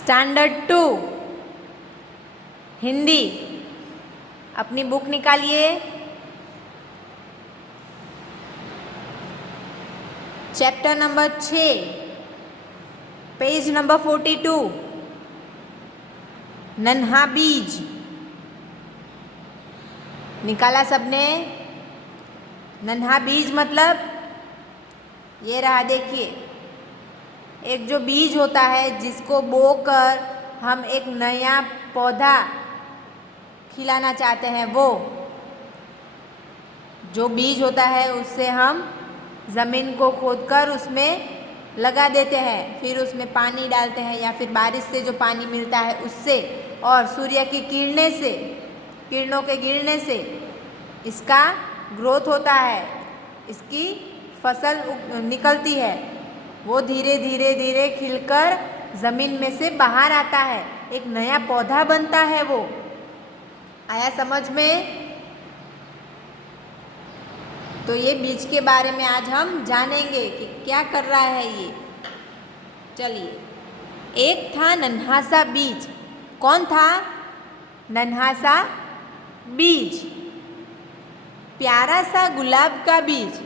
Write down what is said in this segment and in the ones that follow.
Standard 2 Hindi. अपनी book निकालिए, chapter number 6, page number 42, नन्हा बीज। निकाला सबने? नन्हा बीज मतलब ये रहा, देखिए, एक जो बीज होता है जिसको बोकर हम एक नया पौधा खिलाना चाहते हैं, वो जो बीज होता है उससे हम ज़मीन को खोदकर उसमें लगा देते हैं, फिर उसमें पानी डालते हैं या फिर बारिश से जो पानी मिलता है उससे, और सूर्य की किरणों के गिरने से इसका ग्रोथ होता है, इसकी फसल निकलती है, वो धीरे धीरे धीरे खिलकर ज़मीन में से बाहर आता है, एक नया पौधा बनता है। वो आया समझ में? तो ये बीज के बारे में आज हम जानेंगे कि क्या कर रहा है ये। चलिए, एक था नन्हा सा बीज। कौन था? नन्हा सा बीज, प्यारा सा गुलाब का बीज।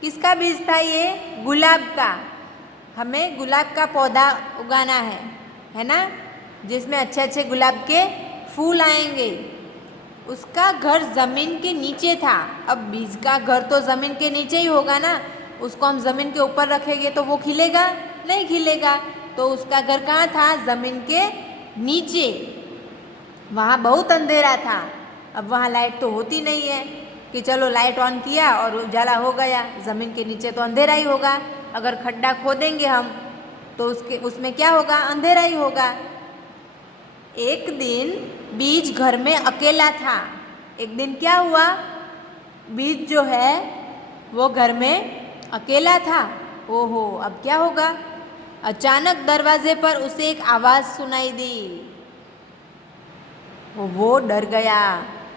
किसका बीज था ये? गुलाब का। हमें गुलाब का पौधा उगाना है ना, जिसमें अच्छे अच्छे गुलाब के फूल आएंगे। उसका घर ज़मीन के नीचे था। अब बीज का घर तो ज़मीन के नीचे ही होगा ना, उसको हम ज़मीन के ऊपर रखेंगे तो वो खिलेगा? नहीं खिलेगा। तो उसका घर कहाँ था? ज़मीन के नीचे। वहाँ बहुत अंधेरा था। अब वहाँ लाइट तो होती नहीं है कि चलो लाइट ऑन किया और उजाला हो गया। ज़मीन के नीचे तो अंधेरा ही होगा। अगर खड्डा खोदेंगे हम तो उसमें क्या होगा? अंधेरा ही होगा। एक दिन बीज घर में अकेला था। एक दिन क्या हुआ? बीज जो है वो घर में अकेला था। ओहो, अब क्या होगा? अचानक दरवाजे पर उसे एक आवाज़ सुनाई दी। वो डर गया।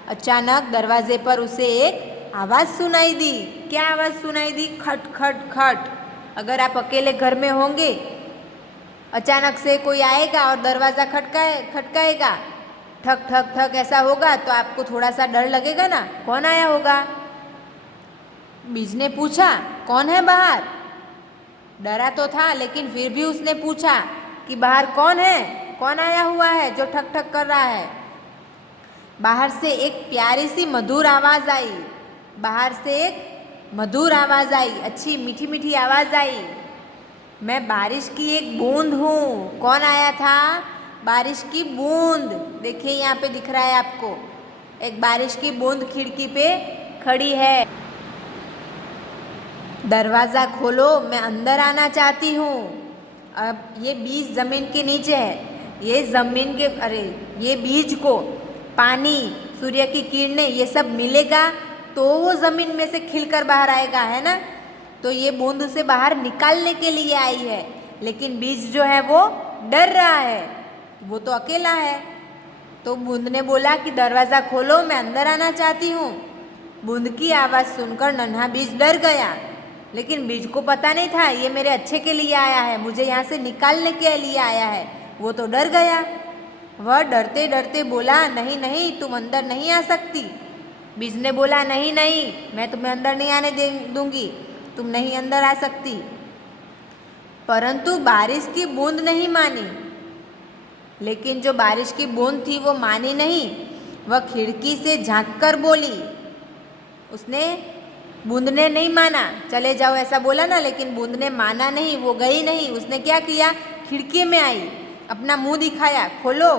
अचानक दरवाजे पर उसे एक आवाज़ सुनाई दी। क्या आवाज़ सुनाई दी? खट खट खट। अगर आप अकेले घर में होंगे, अचानक से कोई आएगा और दरवाज़ा खटकाएगा, ठक ठक ठक ऐसा होगा तो आपको थोड़ा सा डर लगेगा ना। कौन आया होगा? बीज ने पूछा, कौन है बाहर? डरा तो था लेकिन फिर भी उसने पूछा कि बाहर कौन है, कौन आया हुआ है जो ठक ठक कर रहा है। बाहर से एक प्यारी सी मधुर आवाज़ आई। बाहर से एक मधुर आवाज़ आई, अच्छी मीठी मीठी आवाज़ आई। मैं बारिश की एक बूंद हूँ। कौन आया था? बारिश की बूंद। देखिए यहाँ पे दिख रहा है आपको, एक बारिश की बूंद खिड़की पे खड़ी है। दरवाज़ा खोलो, मैं अंदर आना चाहती हूँ। अब ये बीज ज़मीन के नीचे है। ये बीज को पानी, सूर्य की किरणें, ये सब मिलेगा तो वो ज़मीन में से खिलकर बाहर आएगा, है ना। तो ये बूंद उसे बाहर निकालने के लिए आई है, लेकिन बीज जो है वो डर रहा है, वो तो अकेला है। तो बूंद ने बोला कि दरवाज़ा खोलो, मैं अंदर आना चाहती हूँ। बूंद की आवाज़ सुनकर नन्हा बीज डर गया, लेकिन बीज को पता नहीं था ये मेरे अच्छे के लिए आया है, मुझे यहाँ से निकालने के लिए आया है। वो तो डर गया। वह डरते डरते बोला, नहीं नहीं, तुम अंदर नहीं आ सकती। बीज ने बोला, नहीं नहीं, मैं तुम्हें अंदर नहीं आने दूंगी, तुम नहीं अंदर आ सकती। परंतु बारिश की बूंद नहीं मानी। लेकिन जो बारिश की बूंद थी वो मानी नहीं। वह खिड़की से झांककर बोली। बूंद ने नहीं माना, चले जाओ ऐसा बोला ना, लेकिन बूंद ने माना नहीं, वो गई नहीं। उसने क्या किया? खिड़की में आई, अपना मुंह दिखाया, खोलो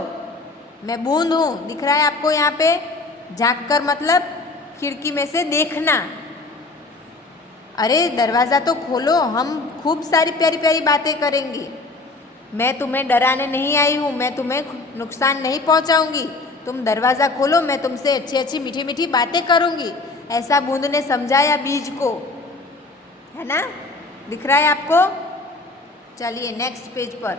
मैं बूंद हूँ। दिख रहा है आपको यहाँ पे? झांक कर मतलब खिड़की में से देखना। अरे दरवाज़ा तो खोलो, हम खूब सारी प्यारी प्यारी बातें करेंगी। मैं तुम्हें डराने नहीं आई हूँ, मैं तुम्हें नुकसान नहीं पहुँचाऊँगी। तुम दरवाज़ा खोलो, मैं तुमसे अच्छी अच्छी मीठी मीठी बातें करूँगी। ऐसा बूंद ने समझाया बीज को, है ना। दिख रहा है आपको? चलिए नेक्स्ट पेज पर।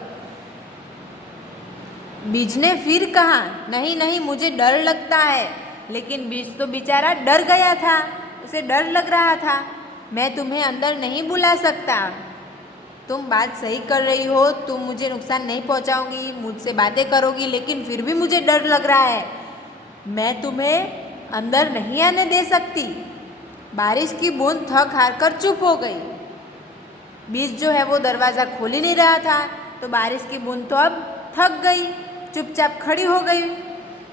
बीज ने फिर कहा, नहीं नहीं, मुझे डर लगता है। लेकिन बीज तो बेचारा डर गया था, उसे डर लग रहा था। मैं तुम्हें अंदर नहीं बुला सकता। तुम बात सही कर रही हो, तुम मुझे नुकसान नहीं पहुंचाओगी, मुझसे बातें करोगी, लेकिन फिर भी मुझे डर लग रहा है। मैं तुम्हें अंदर नहीं आने दे सकती। बारिश की बूंद थक हार कर चुप हो गई। बीज जो है वो दरवाज़ा खोल ही नहीं रहा था, तो बारिश की बूंद तो अब थक गई, चुपचाप खड़ी हो गई।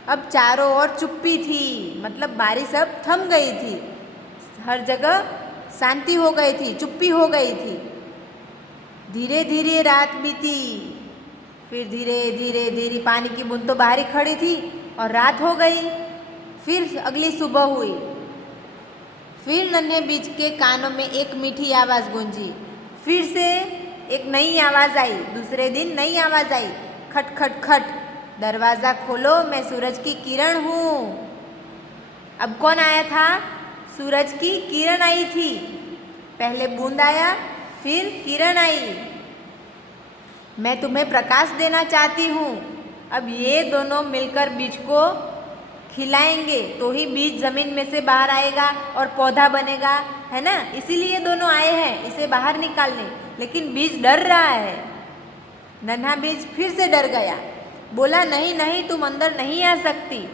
अब चारों ओर चुप्पी थी, मतलब बारिश अब थम गई थी। हर जगह शांति हो गई थी, चुप्पी हो गई थी। धीरे धीरे रात बीती, फिर धीरे धीरे धीरे पानी की बूंद तो बाहर ही खड़ी थी और रात हो गई। फिर अगली सुबह हुई। फिर नन्हे बीज के कानों में एक मीठी आवाज़ गूंजी। फिर से एक नई आवाज़ आई। दूसरे दिन नई आवाज़ आई, खट खट खट, दरवाज़ा खोलो, मैं सूरज की किरण हूँ। अब कौन आया था? सूरज की किरण आई थी। पहले बूंद आया, फिर किरण आई। मैं तुम्हें प्रकाश देना चाहती हूँ। अब ये दोनों मिलकर बीज को खिलाएंगे तो ही बीज जमीन में से बाहर आएगा और पौधा बनेगा, है ना। इसीलिए दोनों आए हैं, इसे बाहर निकालने। लेकिन बीज डर रहा है। नन्हा बीज फिर से डर गया, बोला नहीं नहीं, तुम अंदर नहीं आ सकती।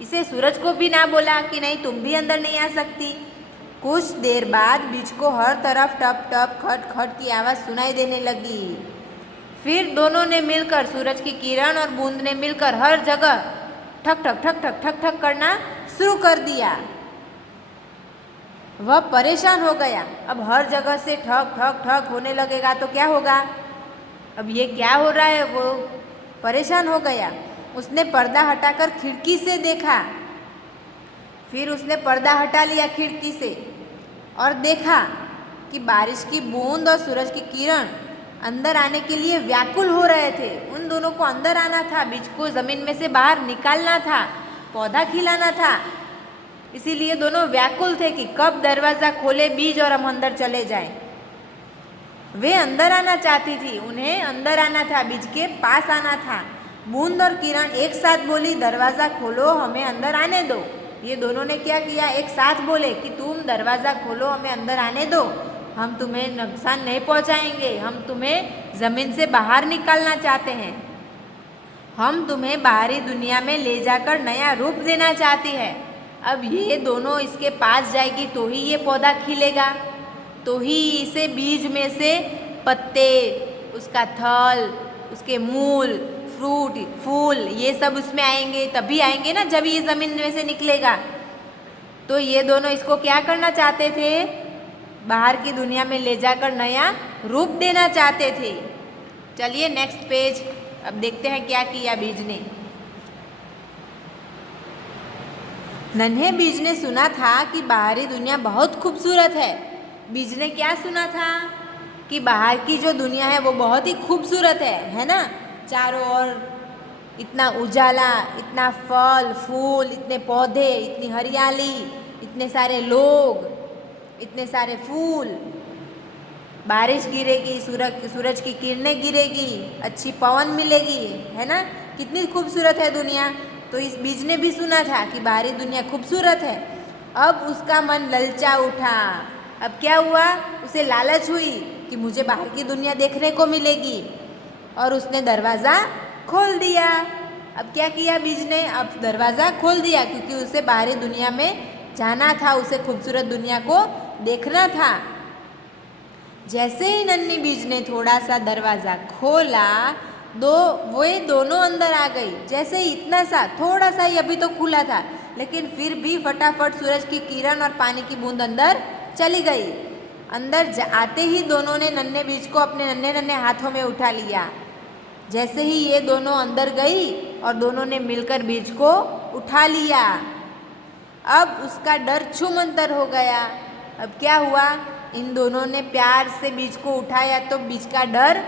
इसे सूरज को भी ना बोला कि नहीं, तुम भी अंदर नहीं आ सकती। कुछ देर बाद बीज को हर तरफ टप टप खट खट की आवाज़ सुनाई देने लगी। फिर दोनों ने मिलकर, सूरज की किरण और बूंद ने मिलकर हर जगह ठक ठक ठक ठक ठक ठक करना शुरू कर दिया। वह परेशान हो गया। अब हर जगह से ठक ठक ठक होने लगेगा तो क्या होगा? अब ये क्या हो रहा है? वो परेशान हो गया। उसने पर्दा हटाकर खिड़की से देखा। फिर उसने पर्दा हटा लिया खिड़की से और देखा कि बारिश की बूंद और सूरज की किरण अंदर आने के लिए व्याकुल हो रहे थे। उन दोनों को अंदर आना था, बीज को ज़मीन में से बाहर निकालना था, पौधा खिलाना था। इसीलिए दोनों व्याकुल थे कि कब दरवाज़ा खोले बीज और हम अंदर चले जाएं। वे अंदर आना चाहती थी, उन्हें अंदर आना था, बीज के पास आना था। बूंद और किरण एक साथ बोली, दरवाज़ा खोलो, हमें अंदर आने दो। ये दोनों ने क्या किया? एक साथ बोले कि तुम दरवाज़ा खोलो, हमें अंदर आने दो, हम तुम्हें नुकसान नहीं पहुंचाएंगे, हम तुम्हें ज़मीन से बाहर निकालना चाहते हैं, हम तुम्हें बाहरी दुनिया में ले जाकर नया रूप देना चाहती है। अब ये दोनों इसके पास जाएगी तो ही ये पौधा खिलेगा, तो ही इसे बीज में से पत्ते, उसका थल, उसके मूल, फ्रूट, फूल, ये सब उसमें आएंगे, तभी आएंगे ना जब ये ज़मीन में से निकलेगा। तो ये दोनों इसको क्या करना चाहते थे? बाहर की दुनिया में ले जाकर नया रूप देना चाहते थे। चलिए नेक्स्ट पेज, अब देखते हैं क्या किया बीज ने। नन्हे बीज ने सुना था कि बाहरी दुनिया बहुत खूबसूरत है। बीज ने क्या सुना था? कि बाहर की जो दुनिया है वो बहुत ही खूबसूरत है ना। चारों ओर इतना उजाला, इतना फल फूल, इतने पौधे, इतनी हरियाली, इतने सारे लोग, इतने सारे फूल, बारिश गिरेगी, सूरज की किरणें गिरेगी, अच्छी पवन मिलेगी, है ना। कितनी खूबसूरत है दुनिया। तो इस बीज ने भी सुना था कि बाहरी दुनिया खूबसूरत है। अब उसका मन ललचा उठा। अब क्या हुआ? उसे लालच हुई कि मुझे बाहर की दुनिया देखने को मिलेगी, और उसने दरवाज़ा खोल दिया। अब क्या किया बीज ने? अब दरवाज़ा खोल दिया, क्योंकि उसे बाहरी दुनिया में जाना था, उसे खूबसूरत दुनिया को देखना था। जैसे ही नन्ही बीज ने थोड़ा सा दरवाज़ा खोला, वे दोनों अंदर आ गई। जैसे ही इतना सा, थोड़ा सा ही अभी तो खुला था, लेकिन फिर भी फटाफट सूरज की किरण और पानी की बूंद अंदर चली गई। अंदर आते ही दोनों ने नन्हे बीज को अपने नन्हे नन्हे हाथों में उठा लिया। जैसे ही ये दोनों अंदर गई और दोनों ने मिलकर बीज को उठा लिया, अब उसका डर छूमंतर हो गया। अब क्या हुआ? इन दोनों ने प्यार से बीज को उठाया तो बीज का डर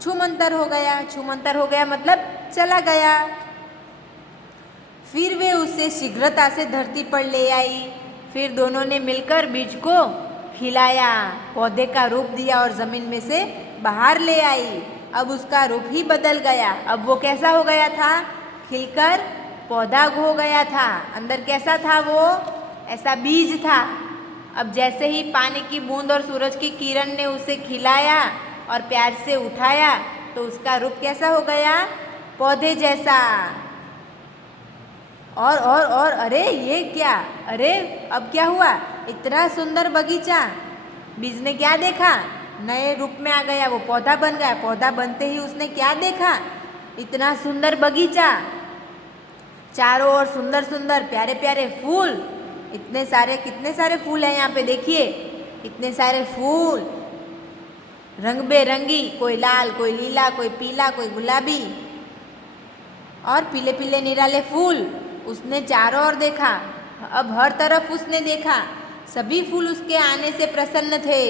छूमंतर हो गया। छूमंतर हो गया मतलब चला गया। फिर वे उसे शीघ्रता से धरती पर ले आई। फिर दोनों ने मिलकर बीज को खिलाया, पौधे का रूप दिया और ज़मीन में से बाहर ले आई। अब उसका रूप ही बदल गया। अब वो कैसा हो गया था? खिलकर पौधा हो गया था। अंदर कैसा था वो? ऐसा बीज था। अब जैसे ही पानी की बूंद और सूरज की किरण ने उसे खिलाया और प्यार से उठाया तो उसका रूप कैसा हो गया? पौधे जैसा। और अरे ये क्या? अरे अब क्या हुआ? इतना सुंदर बगीचा। बीज ने क्या देखा? नए रूप में आ गया, वो पौधा बन गया। पौधा बनते ही उसने क्या देखा? इतना सुंदर बगीचा, चारों ओर सुंदर सुंदर प्यारे प्यारे फूल। इतने सारे, कितने सारे फूल हैं यहाँ पे, देखिए इतने सारे फूल, रंग बेरंगी, कोई लाल, कोई नीला, कोई पीला, कोई गुलाबी, और पीले पीले निराले फूल उसने चारों ओर देखा। अब हर तरफ उसने देखा, सभी फूल उसके आने से प्रसन्न थे।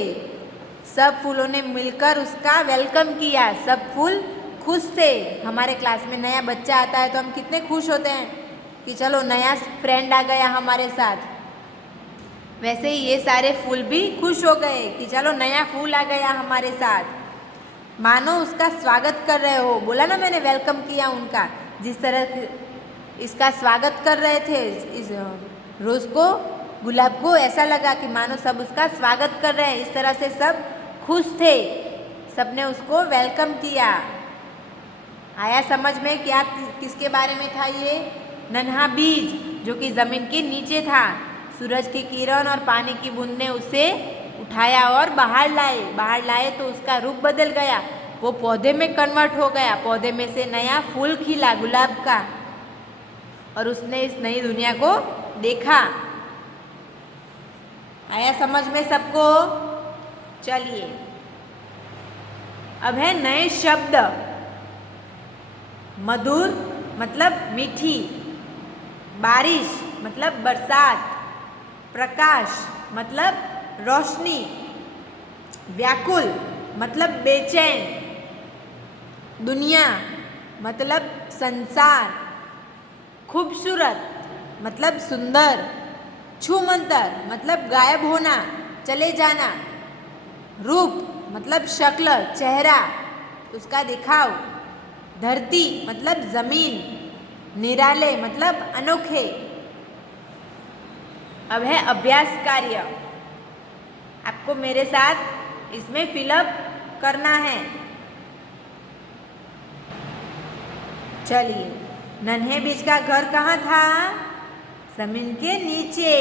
सब फूलों ने मिलकर उसका वेलकम किया। सब फूल खुश थे। हमारे क्लास में नया बच्चा आता है तो हम कितने खुश होते हैं कि चलो नया फ्रेंड आ गया हमारे साथ। वैसे ही ये सारे फूल भी खुश हो गए कि चलो नया फूल आ गया हमारे साथ, मानो उसका स्वागत कर रहे हो। बोला ना मैंने, वेलकम किया उनका। जिस तरह इसका स्वागत कर रहे थे इस रोज़ को, गुलाब को, ऐसा लगा कि मानो सब उसका स्वागत कर रहे हैं। इस तरह से सब खुश थे, सबने उसको वेलकम किया। आया समझ में क्या किसके बारे में था ये? नन्हा बीज जो कि ज़मीन के नीचे था। सूरज की किरण और पानी की बूंद ने उसे उठाया और बाहर लाए तो उसका रूप बदल गया। वो पौधे में कन्वर्ट हो गया। पौधे में से नया फूल खिला गुलाब का, और उसने इस नई दुनिया को देखा। आया समझ में सबको? चलिए अब है नए शब्द। मधुर मतलब मीठी, बारिश मतलब बरसात, प्रकाश मतलब रोशनी, व्याकुल मतलब बेचैन, दुनिया मतलब संसार, खूबसूरत मतलब सुंदर, छूमंतर मतलब गायब होना, चले जाना, रूप मतलब शक्ल, चेहरा, उसका दिखाव, धरती मतलब जमीन, निराले मतलब अनोखे। अब है अभ्यास कार्य। आपको मेरे साथ इसमें फिलअप करना है। चलिए, नन्हे बीज का घर कहाँ था? जमीन के नीचे।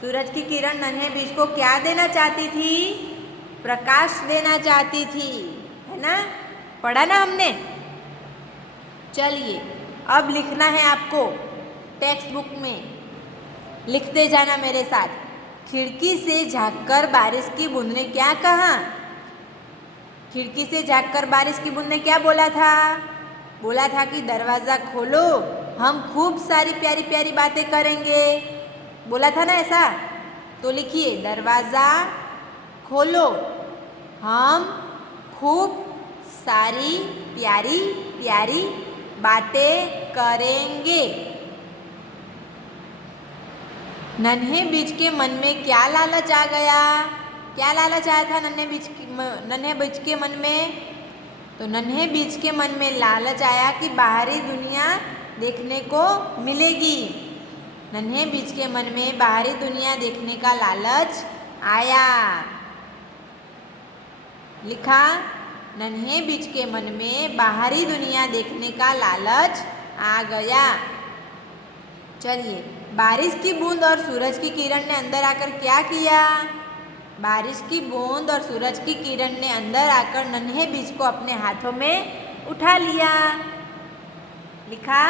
सूरज की किरण नन्हे बीज को क्या देना चाहती थी? प्रकाश देना चाहती थी, है ना? पढ़ा ना हमने? चलिए अब लिखना है आपको टेक्स्ट बुक में, लिखते जाना मेरे साथ। खिड़की से झांककर बारिश की बूंद ने क्या कहा? खिड़की से झांककर बारिश की बूंद ने क्या बोला था? बोला था कि दरवाज़ा खोलो, हम खूब सारी प्यारी प्यारी बातें करेंगे। बोला था ना ऐसा? तो लिखिए, दरवाज़ा खोलो, हम खूब सारी प्यारी प्यारी बातें करेंगे। नन्हे बीज के मन में क्या लालच आ गया? क्या लालच आया था नन्हे बीज के मन में? तो नन्हे बीज के मन में लालच आया कि बाहरी दुनिया देखने को मिलेगी। नन्हे बीज के मन में बाहरी दुनिया देखने का लालच आया। लिखा, नन्हे बीज के मन में बाहरी दुनिया देखने का लालच आ गया। चलिए, बारिश की बूंद और सूरज की किरण ने अंदर आकर क्या किया? बारिश की बूंद और सूरज की किरण ने अंदर आकर नन्हे बीज को अपने हाथों में उठा लिया। लिखा,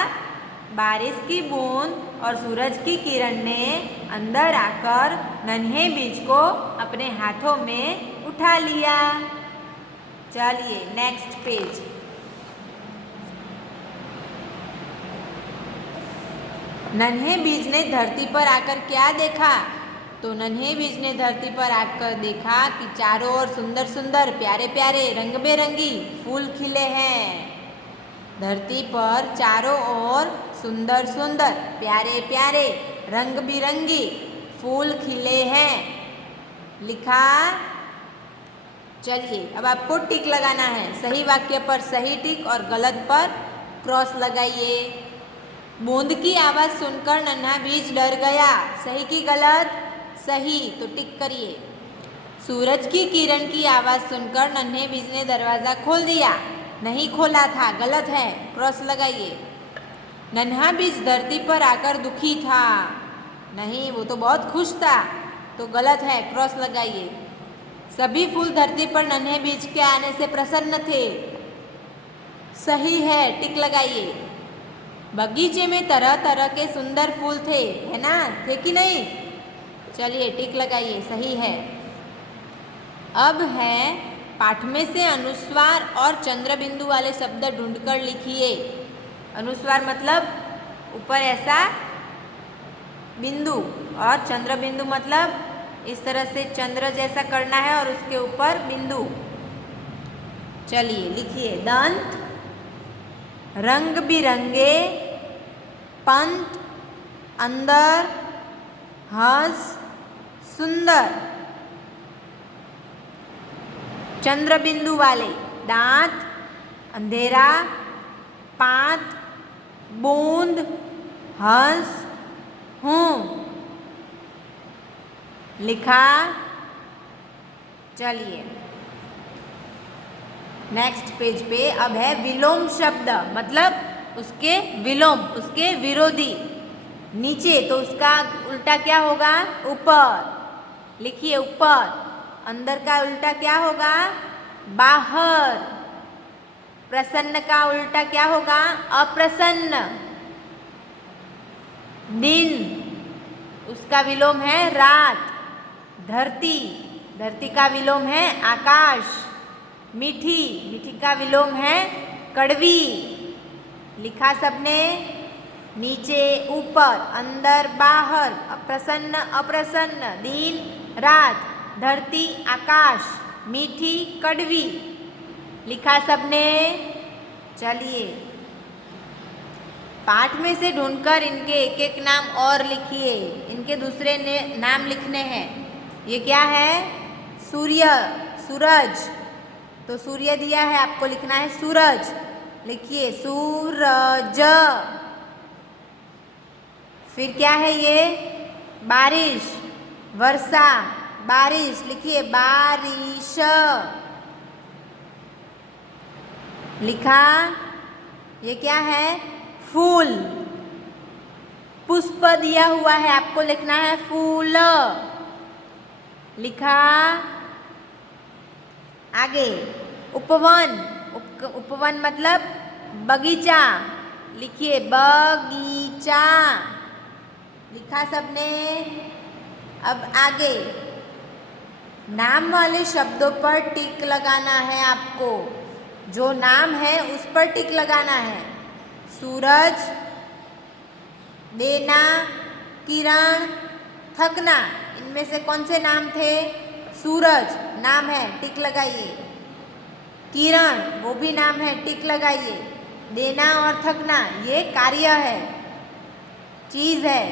बारिश की बूंद और सूरज की किरण ने अंदर आकर नन्हे बीज को अपने हाथों में उठा लिया। चलिए नेक्स्ट पेज। नन्हे बीज ने धरती पर आकर क्या देखा? तो नन्हे बीज ने धरती पर आकर देखा कि चारों ओर सुंदर सुंदर प्यारे प्यारे रंग बेरंगी फूल खिले हैं। धरती पर चारों ओर सुंदर सुंदर प्यारे प्यारे रंग बिरंगी फूल खिले हैं। लिखा। चलिए अब आपको टिक लगाना है। सही वाक्य पर सही टिक और गलत पर क्रॉस लगाइए। बूंद की आवाज़ सुनकर नन्हा बीज डर गया। सही की गलत? सही, तो टिक करिए। सूरज की किरण की आवाज़ सुनकर नन्हे बीज ने दरवाज़ा खोल दिया। नहीं खोला था, गलत है, क्रॉस लगाइए। नन्हा बीज धरती पर आकर दुखी था। नहीं, वो तो बहुत खुश था, तो गलत है, क्रॉस लगाइए। सभी फूल धरती पर नन्हे बीज के आने से प्रसन्न थे। सही है, टिक लगाइए। बगीचे में तरह तरह के सुंदर फूल थे, है ना, थे कि नहीं? चलिए टिक लगाइए, सही है। अब है पाठ में से अनुस्वार और चंद्र बिंदु वाले शब्द ढूंढकर लिखिए। अनुस्वार मतलब ऊपर ऐसा बिंदु, और चंद्र बिंदु मतलब इस तरह से चंद्र जैसा करना है और उसके ऊपर बिंदु। चलिए लिखिए। दंत, रंग बिरंगे, पंत, अंदर, हंस, सुंदर। चंद्र बिंदु वाले दांत, अंधेरा, पात, बूंद, हंस, हूँ। लिखा। चलिए नेक्स्ट पेज पे अब है विलोम शब्द, मतलब उसके विलोम, उसके विरोधी। नीचे तो उसका उल्टा क्या होगा? ऊपर। लिखिए ऊपर। अंदर का उल्टा क्या होगा? बाहर। प्रसन्न का उल्टा क्या होगा? अप्रसन्न। दिन, उसका विलोम है रात। धरती, धरती का विलोम है आकाश। मीठी, मीठी का विलोम है कड़वी। लिखा सबने? नीचे ऊपर, अंदर बाहर, प्रसन्न अप्रसन्न, दिन रात, धरती आकाश, मीठी कड़वी। लिखा सबने? चलिए पाठ में से ढूंढकर इनके एक एक नाम और लिखिए। इनके दूसरे नाम लिखने हैं। ये क्या है? सूर्य, सूरज। तो सूर्य दिया है, आपको लिखना है सूरज। लिखिए सूरज। फिर क्या है ये? बारिश, वर्षा, बारिश। लिखिए बारिश। लिखा। ये क्या है? फूल। पुष्प दिया हुआ है, आपको लिखना है फूल। लिखा। आगे उपवन, उपवन मतलब बगीचा। लिखिए बगीचा। लिखा सबने? अब आगे नाम वाले शब्दों पर टिक लगाना है आपको। जो नाम है उस पर टिक लगाना है। सूरज, देना, किरण, थकना, इनमें से कौन से नाम थे? सूरज नाम है, टिक लगाइए। किरण वो भी नाम है, टिक लगाइए। देना और थकना ये कार्य है, चीज है,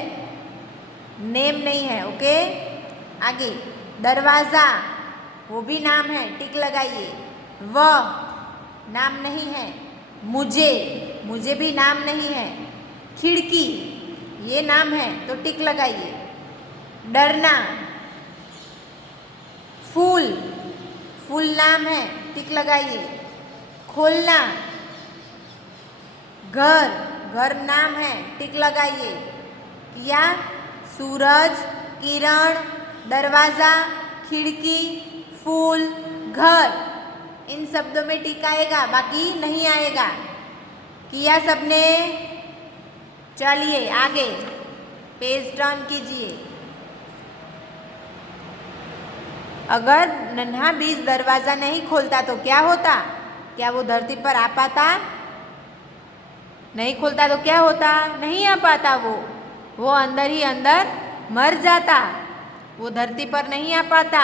नेम नहीं है। ओके। आगे दरवाजा वो भी नाम है, टिक लगाइए। वह नाम नहीं है। मुझे, मुझे भी नाम नहीं है। खिड़की ये नाम है, तो टिक लगाइए। डरना। फूल, फूल नाम है, टिक लगाइए। खोलना। घर, घर नाम है, टिक लगाइए। या सूरज, किरण, दरवाजा, खिड़की, फूल, घर, इन शब्दों में टिक आएगा, बाकी नहीं आएगा। किया सबने? चलिए आगे पेज टर्न कीजिए। अगर नन्हा बीज दरवाजा नहीं खोलता तो क्या होता? क्या वो धरती पर आ पाता? नहीं खोलता तो क्या होता? नहीं आ पाता। वो अंदर ही अंदर मर जाता। वो धरती पर नहीं आ पाता,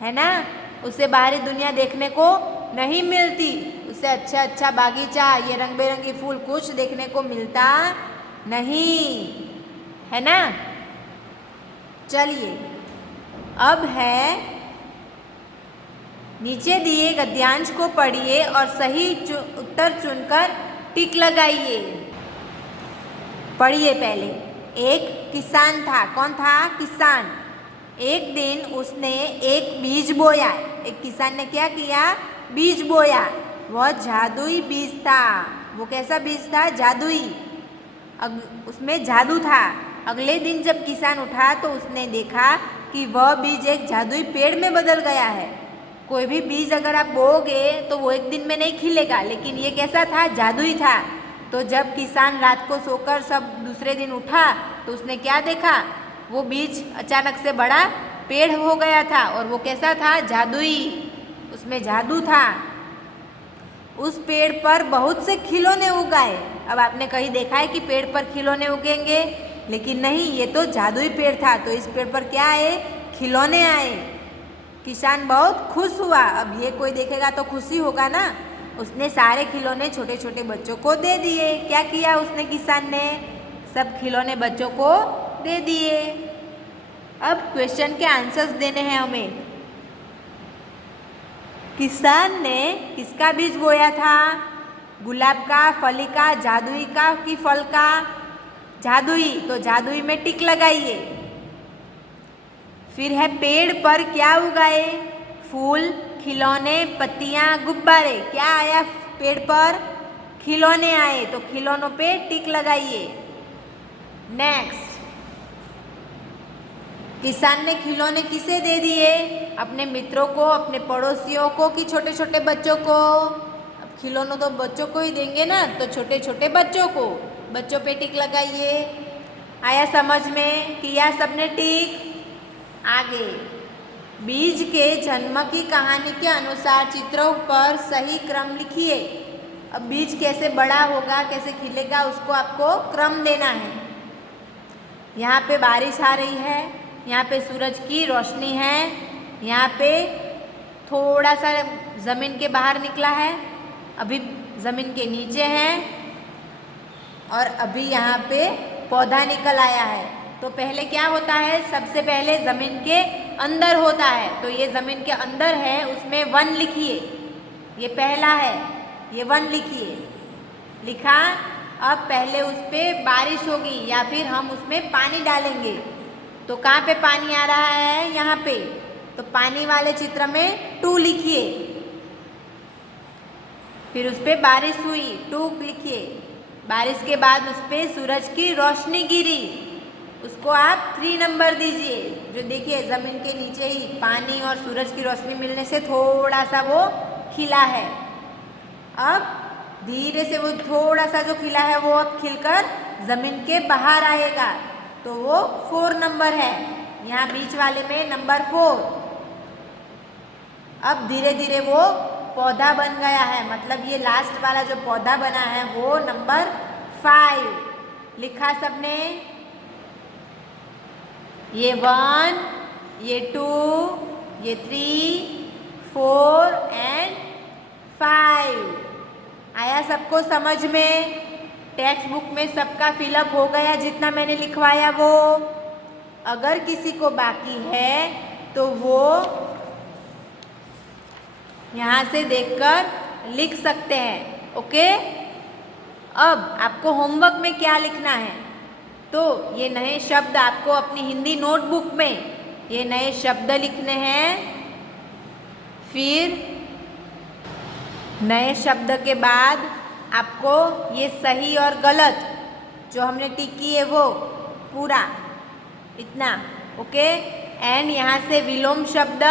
है ना। उसे बाहरी दुनिया देखने को नहीं मिलती। उसे अच्छा अच्छा बागीचा, ये रंग बिरंगी फूल कुछ देखने को मिलता नहीं, है ना। चलिए अब है नीचे दिए गद्यांश को पढ़िए और सही उत्तर चुनकर टिक लगाइए। पढ़िए पहले। एक किसान था। कौन था? किसान। एक दिन उसने एक बीज बोया। एक किसान ने क्या किया? बीज बोया। वह जादुई बीज था। वो कैसा बीज था? जादुई। उसमें जादू था। अगले दिन जब किसान उठा तो उसने देखा कि वह बीज एक जादुई पेड़ में बदल गया है। कोई भी बीज अगर आप बोओगे तो वो एक दिन में नहीं खिलेगा, लेकिन ये कैसा था? जादुई था। तो जब किसान रात को सोकर सब दूसरे दिन उठा तो उसने क्या देखा? वो बीज अचानक से बड़ा पेड़ हो गया था। और वो कैसा था? जादुई। उसमें जादू था। उस पेड़ पर बहुत से खिलौने उगाए। अब आपने कहीं देखा है कि पेड़ पर खिलौने उगेंगे? लेकिन नहीं, ये तो जादुई पेड़ था। तो इस पेड़ पर क्या आए? खिलौने आए। किसान बहुत खुश हुआ। अब ये कोई देखेगा तो खुशी होगा ना। उसने सारे खिलौने छोटे छोटे बच्चों को दे दिए। क्या किया उसने? किसान ने सब खिलौने बच्चों को दे दिए। अब क्वेश्चन के आंसर्स देने हैं हमें। किसान ने किसका बीज बोया था? गुलाब का, फली का, जादुई का कि फल का? जादुई। तो जादुई में टिक लगाइए। फिर है पेड़ पर क्या उगाए? फूल, खिलौने, पत्तियां, गुब्बारे। क्या आया पेड़ पर? खिलौने आए। तो खिलौनों पे टिक लगाइए। नेक्स्ट, किसान ने खिलौने किसे दे दिए? अपने मित्रों को, अपने पड़ोसियों को कि छोटे छोटे बच्चों को? अब खिलौनों तो बच्चों को ही देंगे ना, तो छोटे छोटे बच्चों को। बच्चों पे टिक लगाइए। आया समझ में? किया सबने टिक? आगे, बीज के जन्म की कहानी के अनुसार चित्रों पर सही क्रम लिखिए। अब बीज कैसे बड़ा होगा, कैसे खिलेगा, उसको आपको क्रम देना है। यहाँ पे बारिश आ रही है, यहाँ पे सूरज की रोशनी है, यहाँ पे थोड़ा सा ज़मीन के बाहर निकला है, अभी ज़मीन के नीचे है, और अभी यहाँ पे पौधा निकल आया है। तो पहले क्या होता है? सबसे पहले ज़मीन के अंदर होता है। तो ये ज़मीन के अंदर है, उसमें 1 लिखिए। ये पहला है, ये 1 लिखिए। लिखा। अब पहले उस पर बारिश होगी या फिर हम उसमें पानी डालेंगे। तो कहाँ पे पानी आ रहा है? यहाँ पे। तो पानी वाले चित्र में 2 लिखिए। फिर उस पर बारिश हुई, 2 लिखिए। बारिश के बाद उस पर सूरज की रोशनी गिरी, उसको आप 3 नंबर दीजिए। जो देखिए ज़मीन के नीचे ही पानी और सूरज की रोशनी मिलने से थोड़ा सा वो खिला है। अब धीरे से वो थोड़ा सा जो खिला है वो अब खिलकर ज़मीन के बाहर आएगा। तो वो 4 नंबर है। यहाँ बीच वाले में नंबर 4। अब धीरे धीरे वो पौधा बन गया है, मतलब ये लास्ट वाला जो पौधा बना है वो नंबर 5। लिखा सबने? ये 1, ये 2, ये 3, 4 एंड 5। आया सबको समझ में? टेक्स्ट बुक में सबका फिलअप हो गया जितना मैंने लिखवाया वो? अगर किसी को बाकी है तो वो यहाँ से देखकर लिख सकते हैं। ओके? अब आपको होमवर्क में क्या लिखना है? तो ये नए शब्द आपको अपनी हिंदी नोटबुक में ये नए शब्द लिखने हैं। फिर नए शब्द के बाद आपको ये सही और गलत जो हमने टिक की है वो पूरा इतना। ओके? एंड यहाँ से विलोम शब्द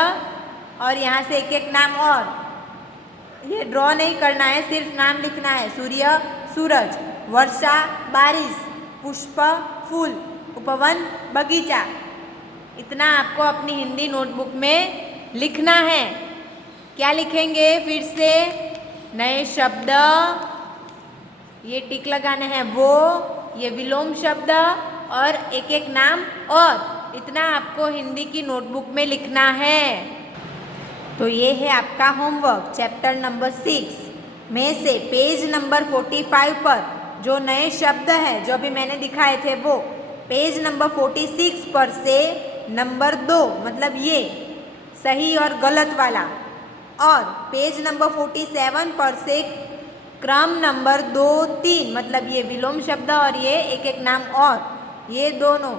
और यहाँ से एक एक नाम। और ये ड्रॉ नहीं करना है, सिर्फ नाम लिखना है। सूर्य, सूरज, वर्षा, बारिश, पुष्प, फूल, उपवन, बगीचा। इतना आपको अपनी हिंदी नोटबुक में लिखना है। क्या लिखेंगे? फिर से नए शब्द, ये टिक लगाने हैं वो, ये विलोम शब्द और एक एक नाम। और इतना आपको हिंदी की नोटबुक में लिखना है। तो ये है आपका होमवर्क चैप्टर नंबर 6 में से पेज नंबर 45 पर जो नए शब्द हैं जो अभी मैंने दिखाए थे वो पेज नंबर 46 पर से नंबर 2 मतलब ये सही और गलत वाला, और पेज नंबर 47 पर से क्रम नंबर 2, 3 मतलब ये विलोम शब्द और ये एक एक नाम और ये दोनों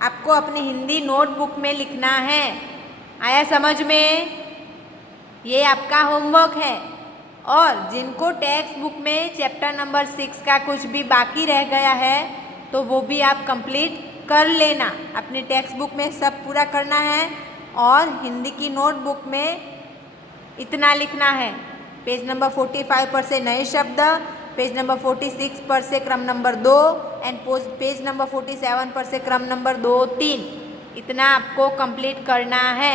आपको अपनी हिंदी नोटबुक में लिखना है। आया समझ में? ये आपका होमवर्क है। और जिनको टेक्स्ट बुक में चैप्टर नंबर 6 का कुछ भी बाकी रह गया है तो वो भी आप कंप्लीट कर लेना। अपनी टेक्स्ट बुक में सब पूरा करना है और हिंदी की नोटबुक में इतना लिखना है। पेज नंबर 45 पर से नए शब्द, पेज नंबर 46 पर से क्रम नंबर 2 एंड पेज नंबर 47 पर से क्रम नंबर 2, 3 इतना आपको कंप्लीट करना है।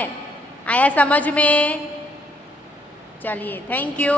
आया समझ में? चलिए, थैंक यू।